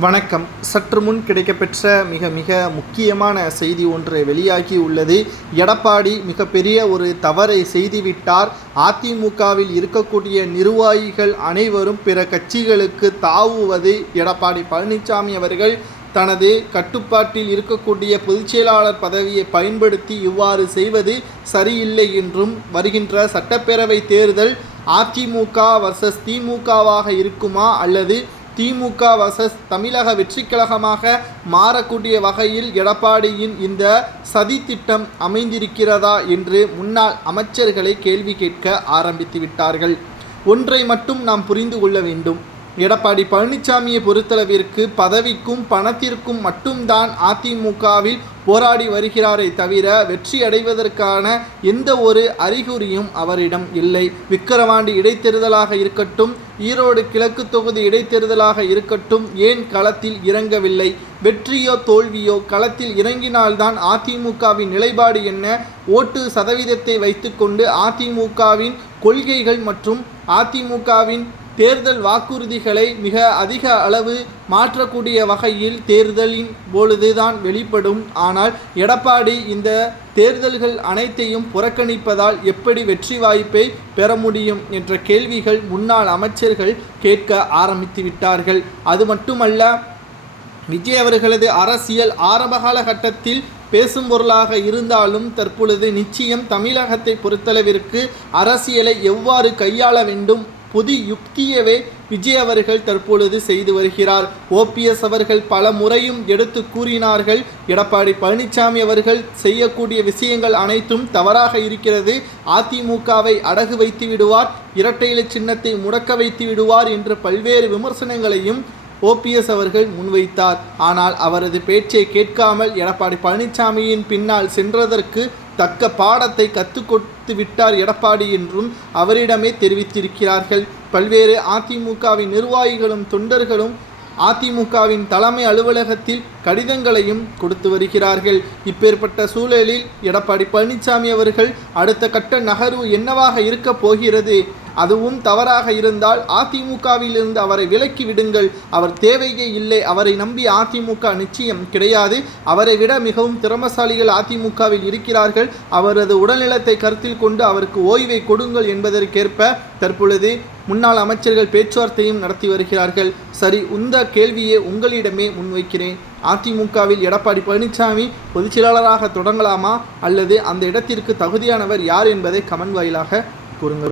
வணக்கம். சற்று முன் கிடைக்கப்பெற்ற மிக மிக முக்கியமான செய்தி ஒன்று வெளியாகி உள்ளது. எடப்பாடி மிகப்பெரிய ஒரு தவறை செய்துவிட்டார். அதிமுகவில் இருக்கக்கூடிய நிர்வாகிகள் அனைவரும் பிற கட்சிகளுக்கு தாவுவது எடப்பாடி பழனிசாமி அவர்கள் தனது கட்டுப்பாட்டில் இருக்கக்கூடிய பொதுச்செயலாளர் பதவியை பயன்படுத்தி இவ்வாறு செய்வது சரியில்லை என்றும் வருகின்ற சட்டப்பேரவை தேர்தல் அதிமுக வர்சஸ் திமுகவாக இருக்குமா அல்லது திமுக வசஸ் தமிழக வெற்றிக்கழகமாக மாறக்கூடிய வகையில் எடப்பாடியின் இந்த சதித்திட்டம் அமைந்திருக்கிறதா என்று முன்னாள் அமைச்சர்களை கேள்வி கேட்க ஆரம்பித்து விட்டார்கள். ஒன்றை மட்டும் நாம் புரிந்து கொள்ள வேண்டும். எடப்பாடி பழனிசாமியை பொறுத்தளவிற்கு பதவிக்கும் பணத்திற்கும் மட்டும்தான் அதிமுகவில் போராடி வருகிறாரே தவிர வெற்றி அடைவதற்கான எந்த ஒரு அறிகுறியும் அவரிடம் இல்லை. விக்கிரவாண்டி இடைத்தேர்தலாக இருக்கட்டும் ஈரோடு கிழக்கு தொகுதி இடைத்தேர்தலாக இருக்கட்டும் ஏன் களத்தில் இறங்கவில்லை? வெற்றியோ தோல்வியோ களத்தில் இறங்கினால்தான் அதிமுகவின் நிலைப்பாடு என்ன? ஓட்டு சதவீதத்தை வைத்துக்கொண்டு அதிமுகவின் கொள்கைகள் மற்றும் அதிமுகவின் தேர்தல் வாக்குறுதிகளை மிக அதிக அளவு மாற்றக்கூடிய வகையில் தேர்தலின் பொழுதுதான் வெளிப்படும். ஆனால் எடப்பாடி இந்த தேர்தல்கள் அனைத்தையும் புறக்கணிப்பதால் எப்படி வெற்றி வாய்ப்பை பெற முடியும் என்ற கேள்விகள் முன்னாள் அமைச்சர்கள் கேட்க ஆரம்பித்து விட்டார்கள். அது மட்டுமல்ல விஜய் அவர்களது அரசியல் ஆரம்ப காலகட்டத்தில் பேசும் பொருளாக இருந்தாலும் தற்பொழுது நிச்சயம் தமிழகத்தை பொறுத்தளவிற்கு அரசியலை எவ்வாறு கையாள வேண்டும் புது யுக்தியவே விஜய் அவர்கள் தற்பொழுது செய்து வருகிறார். ஓபிஎஸ் அவர்கள் பல முறையும் எடுத்து கூறினார்கள். எடப்பாடி பழனிசாமி அவர்கள் செய்யக்கூடிய விஷயங்கள் அனைத்தும் தவறாக இருக்கிறது. அதிமுகவை அடகு வைத்து விடுவார். இரட்டை சின்னத்தை முடக்க வைத்து விடுவார் என்று பல்வேறு விமர்சனங்களையும் ஓபிஎஸ் அவர்கள் முன்வைத்தார். ஆனால் அவரது பேச்சை கேட்காமல் எடப்பாடி பழனிசாமியின் பின்னால் சென்றதற்கு தக்க பாடத்தை கற்றுக்கொடுத்து விட்டார் எடப்பாடி என்றும் அவரிடமே தெரிவித்திருக்கிறார்கள். பல்வேறு அதிமுகவின் நிர்வாகிகளும் தொண்டர்களும் அதிமுகவின் தலைமை அலுவலகத்தில் கடிதங்களையும் கொடுத்து வருகிறார்கள். இப்பேற்பட்ட சூழலில் எடப்பாடி பழனிசாமி அவர்கள் அடுத்த கட்ட நகர்வு என்னவாக இருக்கப் போகிறது? அதுவும் தவறாக இருந்தால் அதிமுகவில் இருந்து அவரை விலக்கி விடுங்கள். அவர் தேவையே இல்லை. அவரை நம்பி அதிமுக நிச்சயம் கிடையாது. அவரை விட மிகவும் திறமசாலிகள் அதிமுகவில் இருக்கிறார்கள். அவரது உடல்நலத்தை கருத்தில் கொண்டு அவருக்கு ஓய்வை கொடுங்கள் என்பதற்கேற்ப தற்பொழுது முன்னாள் அமைச்சர்கள் பேச்சுவார்த்தையும் நடத்தி வருகிறார்கள். சரி உந்த கேள்வியை உங்களிடமே முன்வைக்கிறேன். அதிமுகவில் எடப்பாடி பழனிசாமி பொதுச்செயலாளராக தொடங்கலாமா? அல்லது அந்த இடத்திற்கு தகுதியானவர் யார் என்பதை கமெண்ட் வாயிலாக கூறுங்கள்.